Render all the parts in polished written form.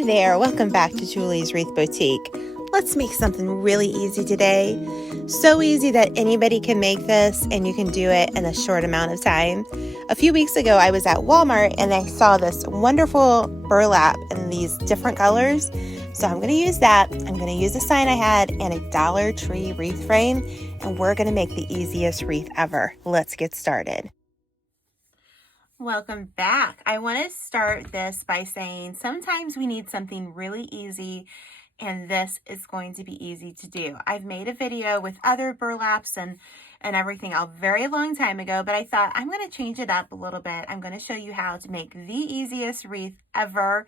Hey there, welcome back to Julie's Wreath Boutique. Let's make something really easy today. So easy that anybody can make this and you can do it in a short amount of time. A few weeks ago, I was at Walmart and I saw this wonderful burlap in these different colors. So I'm going to use that. I'm going to use a sign I had and a Dollar Tree wreath frame, and we're going to make the easiest wreath ever. Let's get started. Welcome back. I want to start this by saying sometimes we need something really easy, and this is going to be easy to do. I've made a video with other burlaps and everything a very long time ago, but I thought I'm going to change it up a little bit. I'm going to show you how to make the easiest wreath ever,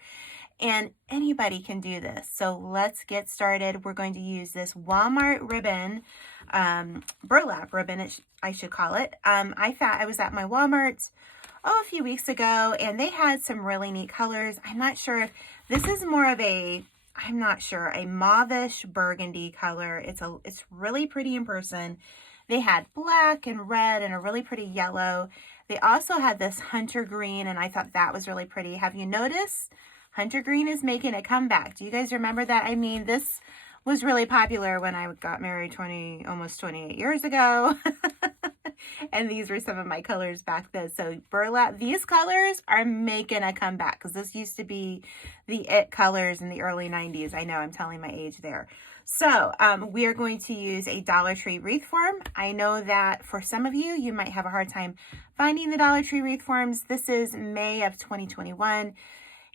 and anybody can do this. So let's get started. We're going to use this Walmart ribbon, burlap ribbon, I should call it. I was at my Walmart a few weeks ago, and they had some really neat colors. I'm not sure if this is more of a mauvish burgundy color. It's really pretty in person. They had black and red and a really pretty yellow. They also had this hunter green, and I thought that was really pretty. Have you noticed hunter green is making a comeback? Do you guys remember that? I mean, this was really popular when I got married almost 28 years ago. And these were some of my colors back then. So burlap, these colors are making a comeback because this used to be the it colors in the early 90s. I know I'm telling my age there. So we are going to use a Dollar Tree wreath form. I know that for some of you, you might have a hard time finding the Dollar Tree wreath forms. This is May of 2021.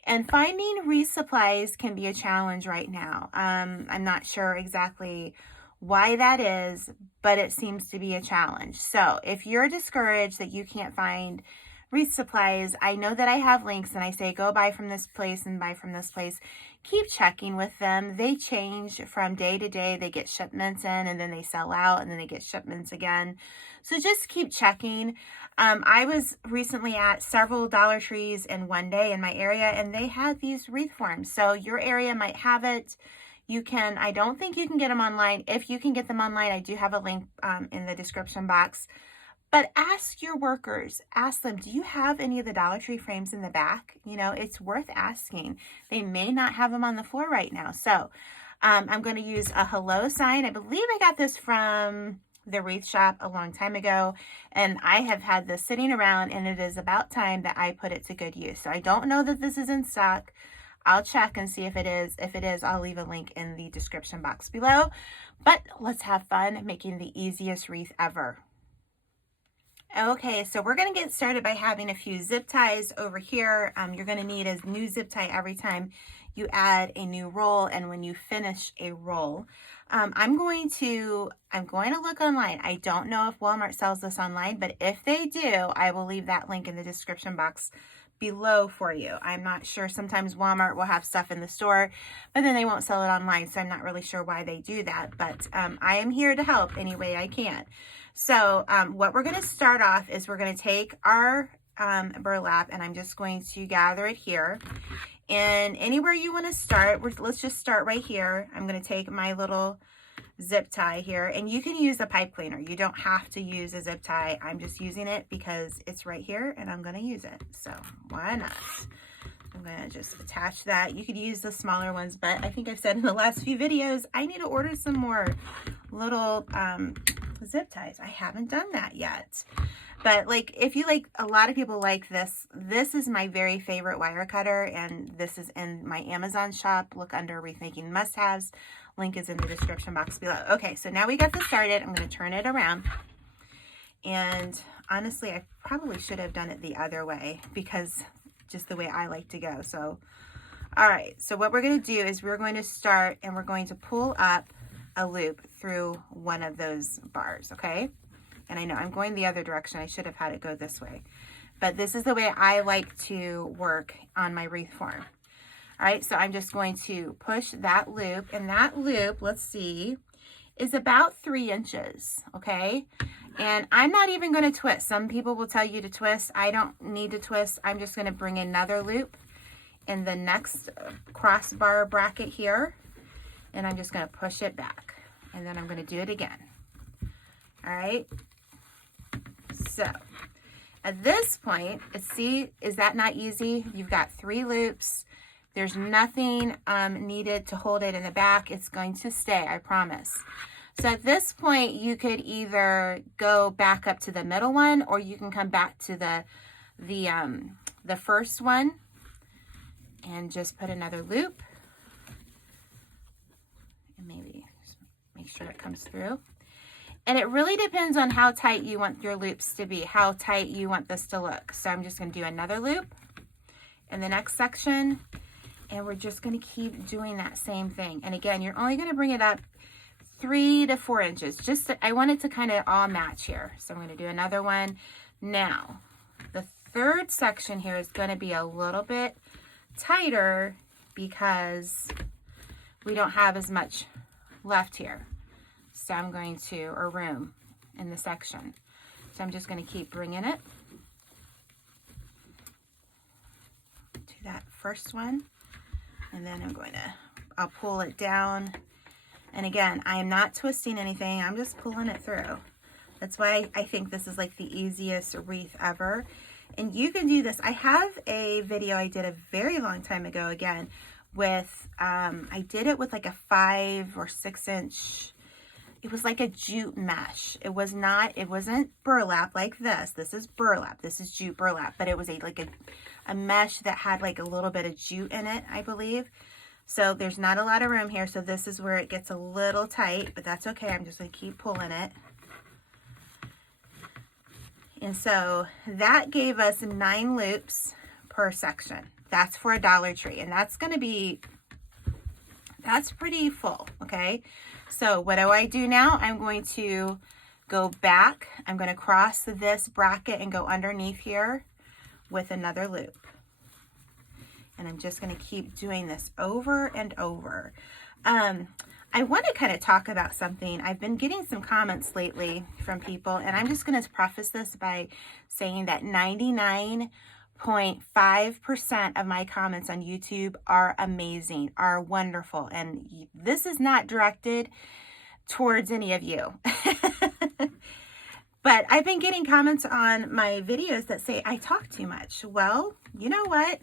And finding wreath supplies can be a challenge right now. I'm not sure exactly why that is, but it seems to be a challenge. So if you're discouraged that you can't find wreath supplies, I know that I have links and I say go buy from this place and buy from this place. Keep checking with them. They change from day to day. They get shipments in and then they sell out and then they get shipments again. So just keep checking. I was recently at several Dollar Trees in one day in my area, and they had these wreath forms. So your area might have it. I don't think you can get them online. If you can get them online, I do have a link in the description box. But ask your workers, ask them, do you have any of the Dollar Tree frames in the back? You know, it's worth asking. They may not have them on the floor right now. So I'm going to use a hello sign. I believe I got this from the wreath shop a long time ago, and I have had this sitting around, and it is about time that I put it to good use. So I don't know that this is in stock. I'll check and see if it is. If it is, I'll leave a link in the description box below. But let's have fun making the easiest wreath ever. Okay, so we're going to get started by having a few zip ties over here. You're going to need a new zip tie every time you add a new roll and when you finish a roll. I'm going to look online. I don't know if Walmart sells this online, but if they do, I will leave that link in the description box below for you. I'm not sure. Sometimes Walmart will have stuff in the store, but then they won't sell it online, so I'm not really sure why they do that, but I am here to help any way I can. So what we're going to start off is we're going to take our burlap, and I'm just going to gather it here. And anywhere you want to start, let's just start right here. I'm going to take my little zip tie here, and you can use a pipe cleaner. You don't have to use a zip tie. I'm just using it because it's right here and I'm going to use it. So why not? I'm going to just attach that. You could use the smaller ones, but I think I've said in the last few videos, I need to order some more little zip ties. I haven't done that yet. But like, if you like, a lot of people like this. This is my very favorite wire cutter, and this is in my Amazon shop. Look under Wreath Making Must-Haves. Link is in the description box below. Okay, so now we got this started. I'm going to turn it around. And honestly, I probably should have done it the other way because just the way I like to go. So, all right. So what we're going to do is we're going to start and we're going to pull up a loop through one of those bars, okay? And I know I'm going the other direction. I should have had it go this way. But this is the way I like to work on my wreath form. All right, so I'm just going to push that loop, and that loop, let's see, is about 3 inches, okay? And I'm not even going to twist. Some people will tell you to twist. I don't need to twist. I'm just going to bring another loop in the next crossbar bracket here, and I'm just going to push it back, and then I'm going to do it again. All right, so at this point, see, is that not easy? You've got 3 loops. There's nothing needed to hold it in the back. It's going to stay, I promise. So at this point, you could either go back up to the middle one, or you can come back to the first one and just put another loop. And maybe make sure it comes through. And it really depends on how tight you want your loops to be, how tight you want this to look. So I'm just going to do another loop in the next section, and we're just going to keep doing that same thing. And again, you're only going to bring it up 3 to 4 inches. I want it to kind of all match here. So I'm going to do another one. Now, the third section here is going to be a little bit tighter because we don't have as much left here. So I'm going to, or room in the section. So I'm just going to keep bringing it to that first one. And then I'll pull it down. And again, I am not twisting anything. I'm just pulling it through. That's why I think this is like the easiest wreath ever. And you can do this. I have a video I did a very long time ago again with, I did it with like a 5 or 6 inch. It was like a jute mesh. It wasn't burlap like this. This is burlap. This is jute burlap, but it was like a mesh that had like a little bit of jute in it, I believe. So there's not a lot of room here. So this is where it gets a little tight, but that's okay. I'm just going to keep pulling it. And so that gave us 9 loops per section. That's for a Dollar Tree. And that's pretty full, okay? So what do I do now? I'm going to go back. I'm going to cross this bracket and go underneath here with another loop. And I'm just going to keep doing this over and over. I want to kind of talk about something. I've been getting some comments lately from people, and I'm just going to preface this by saying that 99.5% of my comments on YouTube are amazing, are wonderful, and this is not directed towards any of you. But I've been getting comments on my videos that say I talk too much. Well, you know what?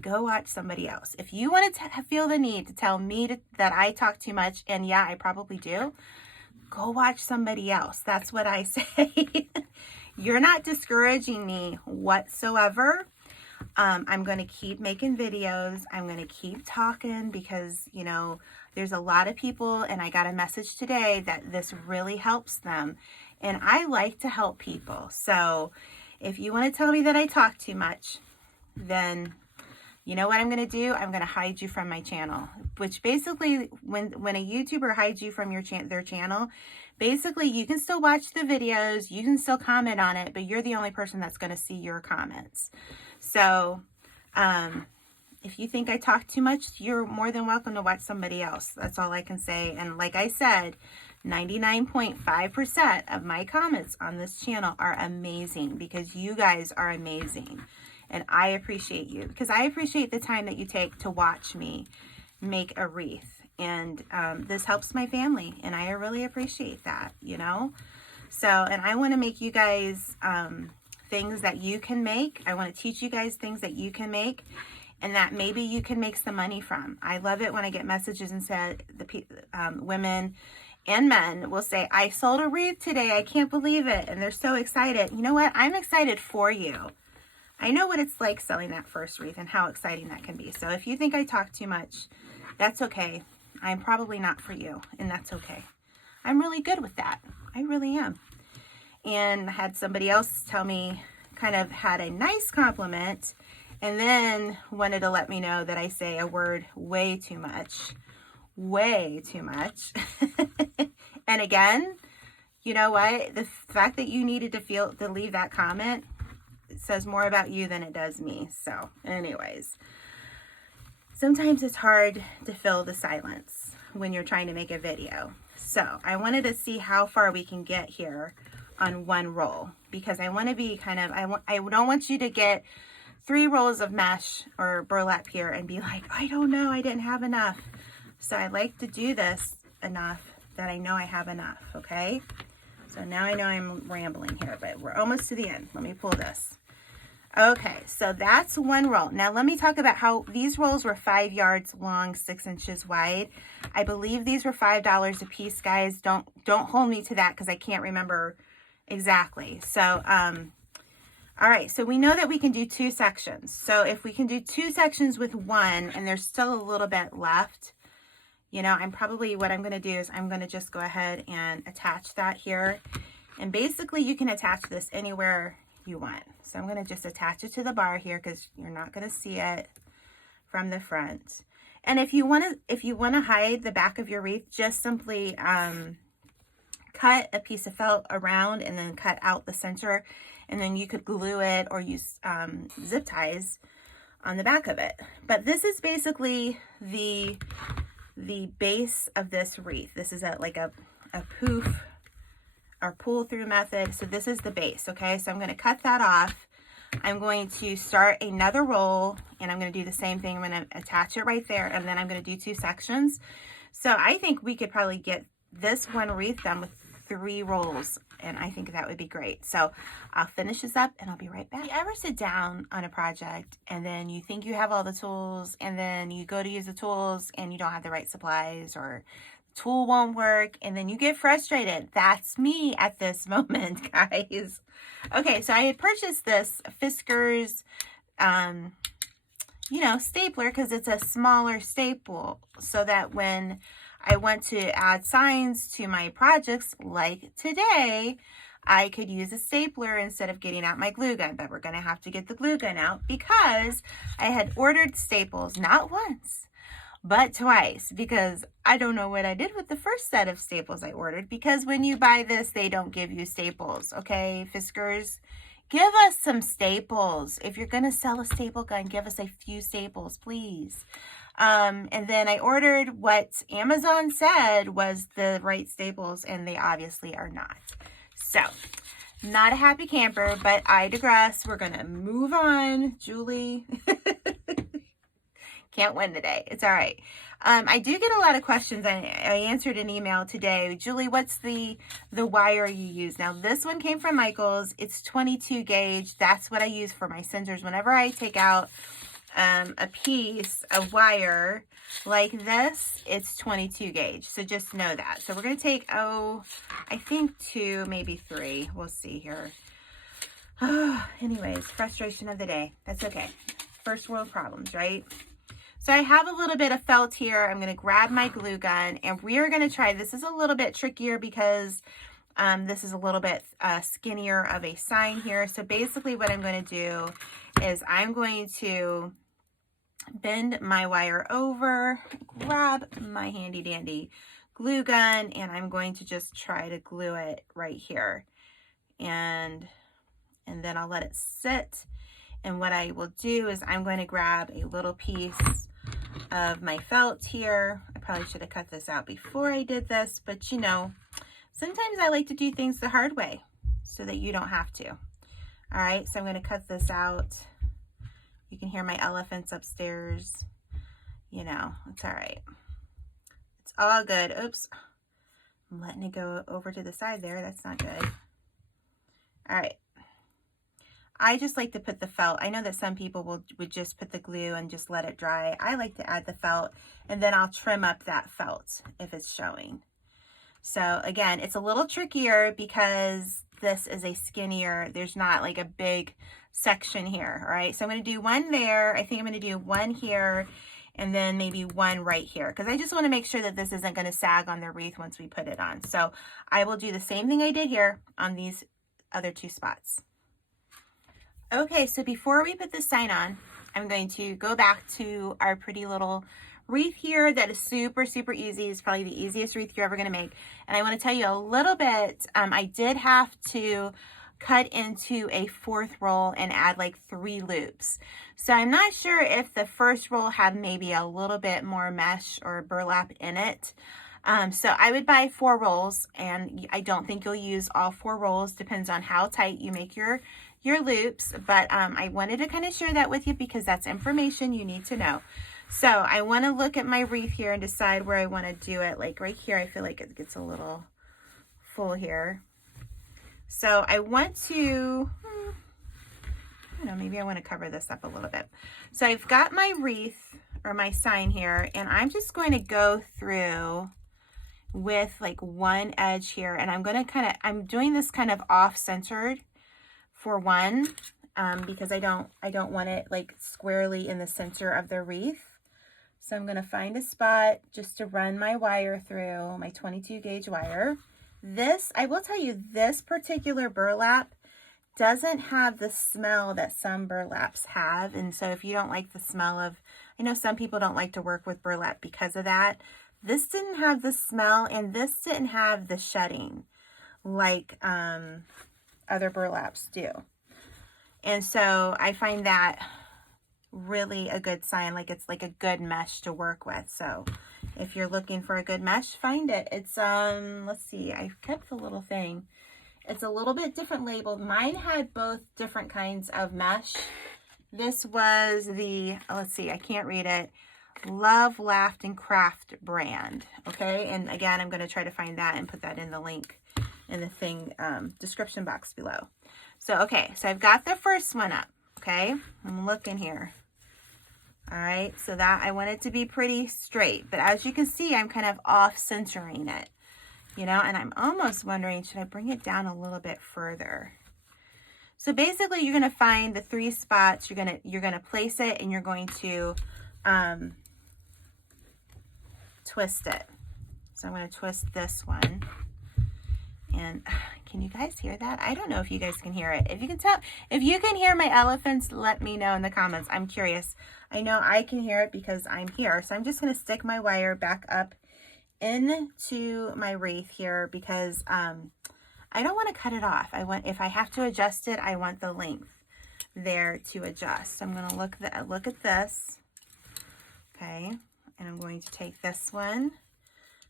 Go watch somebody else. If you want to feel the need to tell me that I talk too much, and yeah, I probably do, go watch somebody else. That's what I say. You're not discouraging me whatsoever. I'm going to keep making videos. I'm going to keep talking because, you know, there's a lot of people, and I got a message today that this really helps them. And I like to help people. So if you want to tell me that I talk too much, then you know what I'm going to do? I'm going to hide you from my channel, which basically when a YouTuber hides you from their channel, basically you can still watch the videos, you can still comment on it, but you're the only person that's going to see your comments. So if you think I talk too much, you're more than welcome to watch somebody else. That's all I can say. And like I said, 99.5% of my comments on this channel are amazing because you guys are amazing. And I appreciate you because I appreciate the time that you take to watch me make a wreath. And this helps my family. And I really appreciate that, you know. So, and I want to make you guys things that you can make. I want to teach you guys things that you can make and that maybe you can make some money from. I love it when I get messages and said the women and men will say, I sold a wreath today. I can't believe it. And they're so excited. You know what? I'm excited for you. I know what it's like selling that first wreath and how exciting that can be. So if you think I talk too much, that's okay. I'm probably not for you, and that's okay. I'm really good with that. I really am. And I had somebody else tell me, kind of had a nice compliment, and then wanted to let me know that I say a word way too much. Way too much. And again, you know what? The fact that you needed to leave that comment, it says more about you than it does me. So anyways, sometimes it's hard to fill the silence when you're trying to make a video. So I wanted to see how far we can get here on one roll because I want to be I don't want you to get 3 rolls of mesh or burlap here and be like, I don't know, I didn't have enough. So I like to do this enough that I know I have enough, okay? So now I know I'm rambling here, but we're almost to the end. Let me pull this. Okay, so that's one roll. Now let me talk about how these rolls were 5 yards long, 6 inches wide. I believe these were $5 a piece, guys. Don't hold me to that because I can't remember exactly. So, all right, so we know that we can do 2 sections. So if we can do 2 sections with 1 and there's still a little bit left, you know, what I'm going to do is I'm going to just go ahead and attach that here. And basically you can attach this anywhere you want. So I'm going to just attach it to the bar here because you're not going to see it from the front. And if you want to hide the back of your wreath, just simply cut a piece of felt around and then cut out the center, and then you could glue it or use zip ties on the back of it. But this is basically the base of this wreath. This is like a poof or pull through method. So this is the base. Okay, so I'm going to cut that off. I'm going to start another roll and I'm going to do the same thing. I'm going to attach it right there, and then I'm going to do 2 sections. So I think we could probably get this one wreath done with 3 rolls, and I think that would be great. So I'll finish this up and I'll be right back. You ever sit down on a project and then you think you have all the tools, and then you go to use the tools and you don't have the right supplies, or the tool won't work, and then you get frustrated? That's me at this moment, guys. Okay, so I had purchased this Fiskars you know, stapler because it's a smaller staple, so that when I want to add signs to my projects like today, I could use a stapler instead of getting out my glue gun. But we're going to have to get the glue gun out because I had ordered staples not once but twice, because I don't know what I did with the first set of staples I ordered, because when you buy this, they don't give you staples. Okay, Fiskars, give us some staples. If you're going to sell a staple gun, give us a few staples, please. And then I ordered what Amazon said was the right staples, and they obviously are not. So, not a happy camper, but I digress. We're going to move on. Julie, can't win today. It's all right. I do get a lot of questions. I answered an email today. Julie, what's the wire you use? Now, this one came from Michaels. It's 22 gauge. That's what I use for my scissors. Whenever I take out a piece of wire like this, it's 22 gauge. So just know that. So we're going to take, I think 2, maybe 3. We'll see here. Anyways, frustration of the day. That's okay. First world problems, right? So I have a little bit of felt here. I'm going to grab my glue gun, and we are going to try, this is a little bit trickier because this is a little bit skinnier of a sign here. So basically what I'm going to do is I'm going to bend my wire over, grab my handy dandy glue gun, and I'm going to just try to glue it right here. And then I'll let it sit. And what I will do is I'm going to grab a little piece of my felt here. I probably should have cut this out before I did this, but you know, sometimes I like to do things the hard way so that you don't have to. All right, so I'm going to cut this out. You can hear my elephants upstairs. You know, it's all right. It's all good. Oops. I'm letting it go over to the side there. That's not good. All right. I just like to put the felt. I know that some people would just put the glue and just let it dry. I like to add the felt, and then I'll trim up that felt if it's showing. So again, it's a little trickier because this is a skinnier, there's not like a big section here. All right, so I'm going to do one there. I think I'm going to do one here, and then maybe one right here, because I just want to make sure that this isn't going to sag on the wreath once we put it on. So I will do the same thing I did here on these other 2 spots. Okay, so before we put this sign on, I'm going to go back to our pretty little wreath here that is super, super easy. It's probably the easiest wreath you're ever going to make. And I want to tell you a little bit, I did have to cut into a 4th roll and add like 3 loops. So I'm not sure if the first roll had maybe a little bit more mesh or burlap in it. So I would buy 4 rolls, and I don't think you'll use all 4 rolls. Depends on how tight you make your loops, but I wanted to kind of share that with you because that's information you need to know. So I want to look at my wreath here and decide where I want to do it. Like right here, I feel like it gets a little full here. So I want to, don't know, maybe I want to cover this up a little bit. So I've got my wreath or my sign here, and I'm just going to go through with like one edge here, and I'm going to I'm doing this kind of off-centered for one, because I don't want it like squarely in the center of the wreath. So I'm going to find a spot just to run my wire through, my 22 gauge wire. This, I will tell you, this particular burlap doesn't have the smell that some burlaps have. And so if you don't like the smell of, I know some people don't like to work with burlap because of that. This didn't have the smell, and this didn't have the shedding like other burlaps do. And so I find that really a good sign, like it's like a good mesh to work with. So if you're looking for a good mesh, find it. It's let's see, I kept the little thing. It's a little bit different labeled. Mine had both different kinds of mesh. This was the, let's see, I can't read it, Love, Laughed, and Craft brand. Okay, and again, I'm going to try to find that and put that in the link in the thing description box below. So okay, so I've got the first one up. Okay, I'm looking here. All right, so that I want it to be pretty straight, but as you can see, I'm kind of off centering it, you know, and I'm almost wondering, should I bring it down a little bit further? So basically, you're going to find the 3 spots. You're going to place it, and you're going to twist it. So I'm going to twist this one, and can you guys hear that? I don't know if you guys can hear it. If you can tell, if you can hear my elephants, let me know in the comments. I'm curious. I know I can hear it because I'm here. So I'm just going to stick my wire back up into my wreath here because I don't want to cut it off. If I have to adjust it, I want the length there to adjust. So I'm going to look at this. Okay. And I'm going to take this one,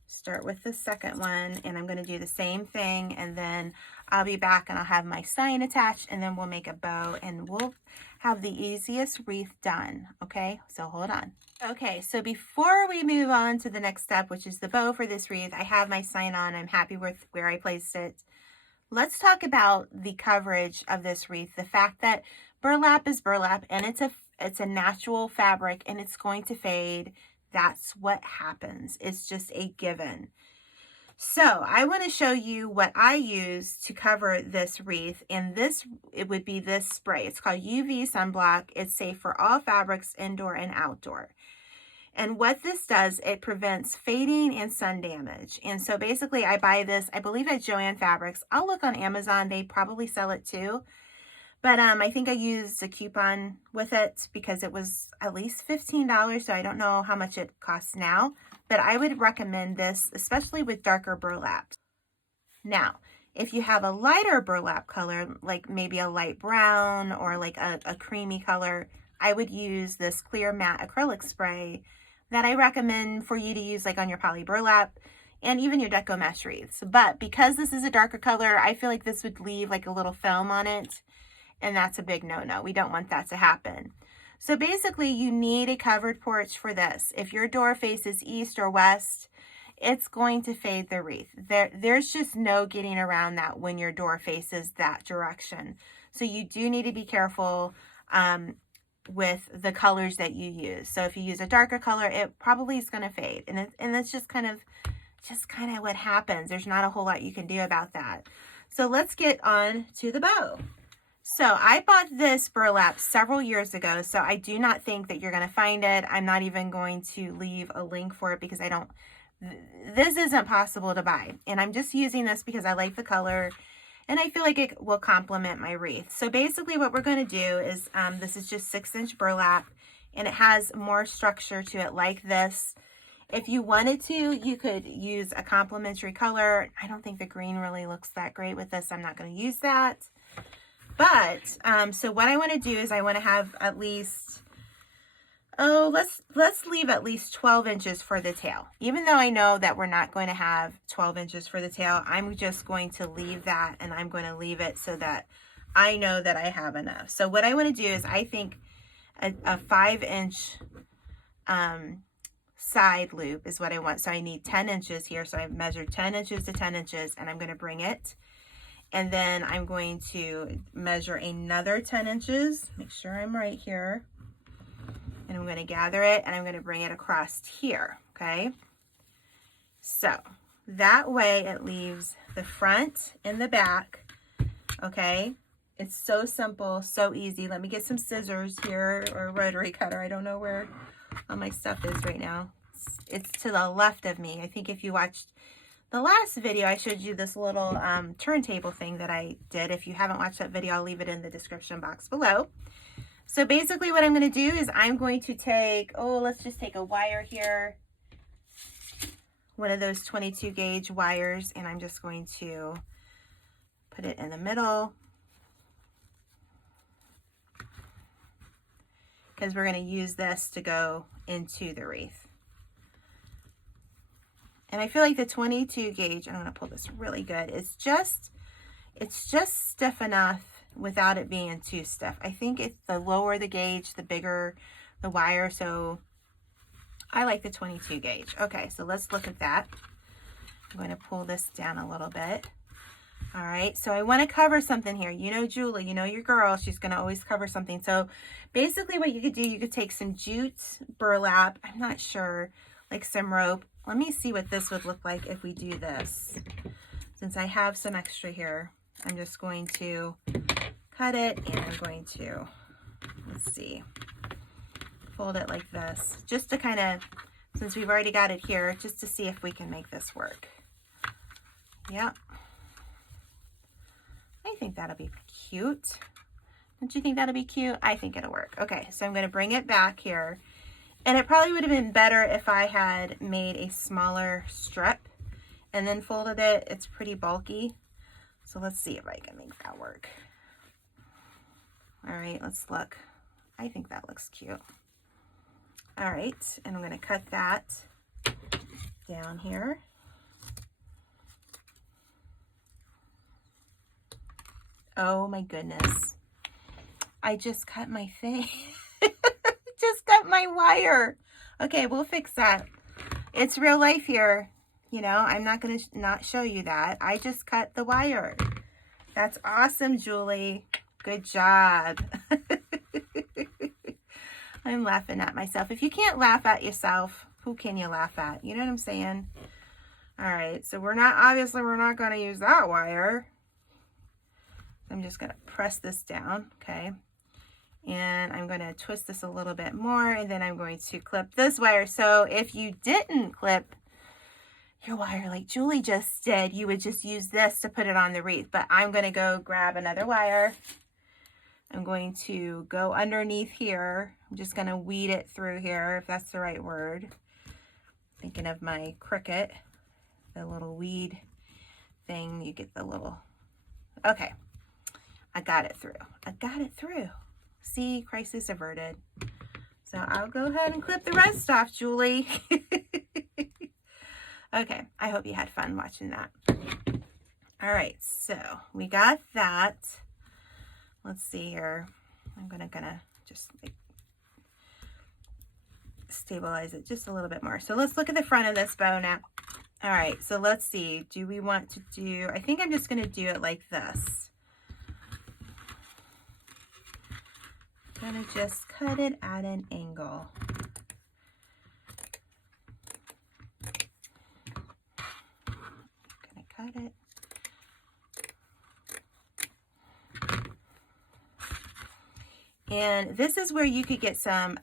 start with the second one, and I'm going to do the same thing, and then I'll be back and I'll have my sign attached, and then we'll make a bow and we'll have the easiest wreath done. Okay, so hold on. Okay, so before we move on to the next step, which is the bow for this wreath, I have my sign on. I'm happy with where I placed it. Let's talk about the coverage of this wreath. The fact that burlap is burlap, and it's a natural fabric, and it's going to fade. That's what happens. It's just a given. So I want to show you what I use to cover this wreath. And it would be this spray. It's called UV Sunblock. It's safe for all fabrics, indoor and outdoor. And what this does, it prevents fading and sun damage. And so basically I buy this, I believe at Joann Fabrics. I'll look on Amazon. They probably sell it too. But I think I used a coupon with it because it was at least $15, so I don't know how much it costs now. But I would recommend this, especially with darker burlaps. Now, if you have a lighter burlap color, like maybe a light brown or like a creamy color, I would use this clear matte acrylic spray that I recommend for you to use like on your poly burlap and even your deco mesh wreaths. But because this is a darker color, I feel like this would leave like a little film on it. And that's a big no-no. We don't want that to happen. So basically, you need a covered porch for this. If your door faces east or west, it's going to fade the wreath. There's just no getting around that when your door faces that direction. So you do need to be careful with the colors that you use. So if you use a darker color, it probably is going to fade. And that's just kind of what happens. There's not a whole lot you can do about that. So let's get on to the bow. So I bought this burlap several years ago, so I do not think that you're going to find it. I'm not even going to leave a link for it because this isn't possible to buy. And I'm just using this because I like the color and I feel like it will complement my wreath. So basically what we're going to do is, this is just 6-inch burlap and it has more structure to it like this. If you wanted to, you could use a complementary color. I don't think the green really looks that great with this. I'm not going to use that. But, so what I want to do is I want to have at least, let's leave at least 12 inches for the tail. Even though I know that we're not going to have 12 inches for the tail, I'm just going to leave that, and I'm going to leave it so that I know that I have enough. So what I want to do is I think a 5-inch side loop is what I want. So I need 10 inches here. So I've measured 10 inches to 10 inches, and I'm going to bring it. And then I'm going to measure another 10 inches, make sure I'm right here. And I'm going to gather it and I'm going to bring it across here, okay? So that way it leaves the front and the back, okay? It's so simple, so easy. Let me get some scissors here, or a rotary cutter. I don't know where all my stuff is right now. It's to the left of me. I think if you watched the last video, I showed you this little turntable thing that I did. If you haven't watched that video, I'll leave it in the description box below. So basically what I'm going to do is I'm going to take, let's just take a wire here, one of those 22 gauge wires, and I'm just going to put it in the middle, because we're going to use this to go into the wreath. And I feel like the 22 gauge, I'm going to pull this really good, it's just stiff enough without it being too stiff. I think the lower the gauge, the bigger the wire, so I like the 22 gauge. Okay, so let's look at that. I'm going to pull this down a little bit. All right, so I want to cover something here. You know Julie, you know your girl, she's going to always cover something. So basically what you could do, you could take some jute burlap, I'm not sure, like some rope. Let me see what this would look like if we do this. Since I have some extra here, I'm just going to cut it and I'm going to, let's see, fold it like this, just to kind of, since we've already got it here, just to see if we can make this work. Yep. I think that'll be cute. Don't you think that'll be cute? I think it'll work. Okay, so I'm going to bring it back here. And it probably would have been better if I had made a smaller strip and then folded it. It's pretty bulky. So let's see if I can make that work. All right, let's look. I think that looks cute. All right, and I'm going to cut that down here. Oh my goodness. I just cut my thing. Just cut my wire. Okay, we'll fix that. It's real life here. You know, I'm not going to not show you that. I just cut the wire. That's awesome, Julie. Good job. I'm laughing at myself. If you can't laugh at yourself, who can you laugh at? You know what I'm saying? All right, so obviously we're not going to use that wire. I'm just going to press this down, okay? And I'm going to twist this a little bit more, and then I'm going to clip this wire. So if you didn't clip your wire like Julie just did, you would just use this to put it on the wreath. But I'm going to go grab another wire. I'm going to go underneath here. I'm just going to weed it through here, if that's the right word. Thinking of my Cricut, the little weed thing. You get the little, okay. I got it through. I got it through. See, crisis averted. So I'll go ahead and clip the rest off, Julie. Okay, I hope you had fun watching that. All right, so we got that. Let's see here. I'm gonna just like stabilize it just a little bit more. So let's look at the front of this bow now. All right, so let's see. Do we want to do, I think I'm just gonna do it like this. I'm gonna just cut it at an angle. Gonna cut it. And this is where you could get some,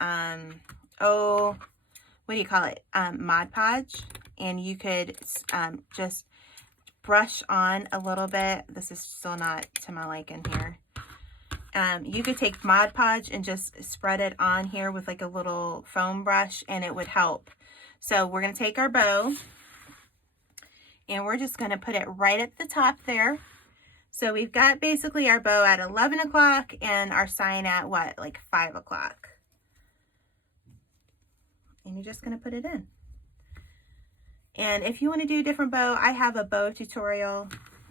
what do you call it? Mod Podge. And you could just brush on a little bit. This is still not to my liking here. You could take Mod Podge and just spread it on here with like a little foam brush, and it would help. So we're going to take our bow and we're just going to put it right at the top there. So we've got basically our bow at 11 o'clock and our sign at what, like 5 o'clock. And you're just going to put it in. And if you want to do a different bow, I have a bow tutorial.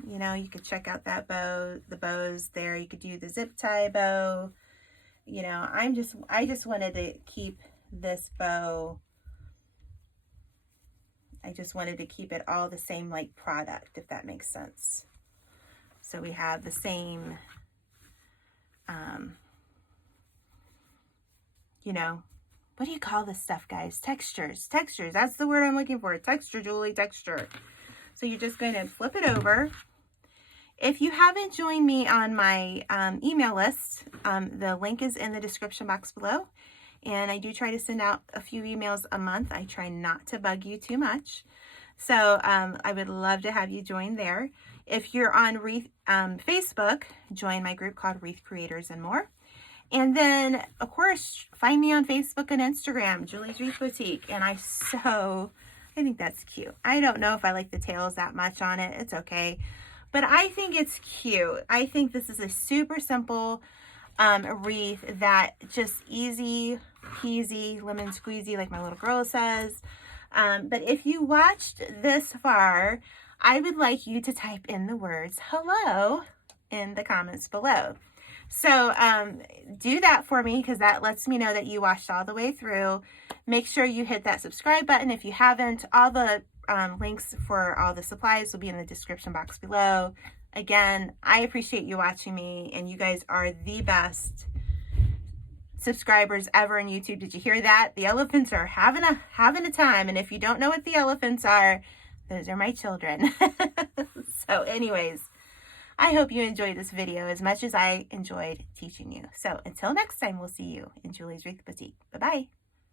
You know, you could check out that bow, the bows there. You could do the zip tie bow. You know, I just wanted to keep this bow. I just wanted to keep it all the same like product, if that makes sense. So we have the same, you know, what do you call this stuff, guys? Textures. Textures. That's the word I'm looking for. Texture, Julie, texture. So you're just going to flip it over. If you haven't joined me on my email list, the link is in the description box below. And I do try to send out a few emails a month. I try not to bug you too much. So I would love to have you join there. If you're on Wreath, Facebook, join my group called Wreath Creators and More. And then, of course, find me on Facebook and Instagram, Julie's Wreath Boutique. And I think that's cute. I don't know if I like the tails that much on it. It's okay. But I think it's cute. I think this is a super simple wreath that just easy peasy, lemon squeezy, like my little girl says. But if you watched this far, I would like you to type in the words hello in the comments below. So do that for me, because that lets me know that you watched all the way through. Make sure you hit that subscribe button if you haven't. All the links for all the supplies will be in the description box below. Again, I appreciate you watching me, and you guys are the best subscribers ever on YouTube. Did you hear that? The elephants are having a time, and if you don't know what the elephants are, those are my children. So anyways, I hope you enjoyed this video as much as I enjoyed teaching you. So until next time, we'll see you in Julie's Wreath Boutique. Bye-bye.